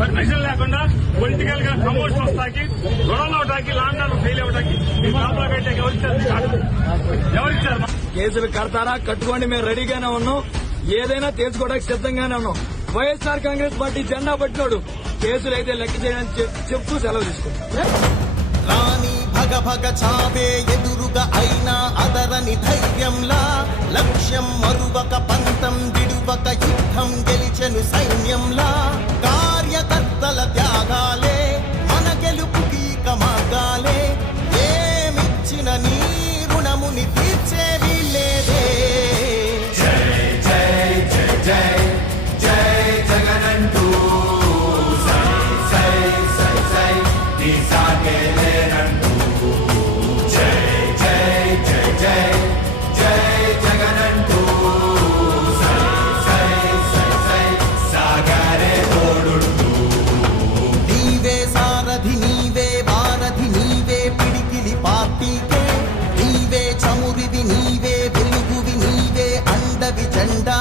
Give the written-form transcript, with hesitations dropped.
Permission లేకుండా political గా promotion వస్తాకి గొడవలు అవడానికి లాండాలు ఫెయిల్ అవడానికి మీ లోపల పెట్టే ఎవరిచ్చారు? కేసులు కడతారా? కట్టుకోండి, మేము రెడీగానే ఉన్నాం. ఏదైనా తెలుసుకోవడానికి సిద్ధంగానే ఉన్నాం. వైఎస్ఆర్ కాంగ్రెస్ పార్టీ జెండా పట్టినోడు కేసులు అయితే లెక్క చేయడానికి చెప్తూ సెలవు తీసుకుంటాం. రాణి భగ భగ చావే ఎదురుగా అయినా అదరని ధైర్యంలా లక్ష్యం మరువక పంతం విడువక యుద్ధం గెలిచెను సైన్యంలా కార్యకర్తల త్యాగాలే మన గెలుపుకి మార్గాలే ఏమిచ్చిన నీ రుణముని తీర్చేవి లేదే. జై జై జై జై జై జగనంటూ సై సై సై సై నీ సాగే లేనంటూ జై జై జై జై జై జగనంటూ సై సై సై సై సాగరే తోడుంటూ నీవే సారథి నీవే వారధి నీవే పిడికిలి పార్టీకే నీవే చమురివి నీవే వెలుగువి నీవే అండవి జెండా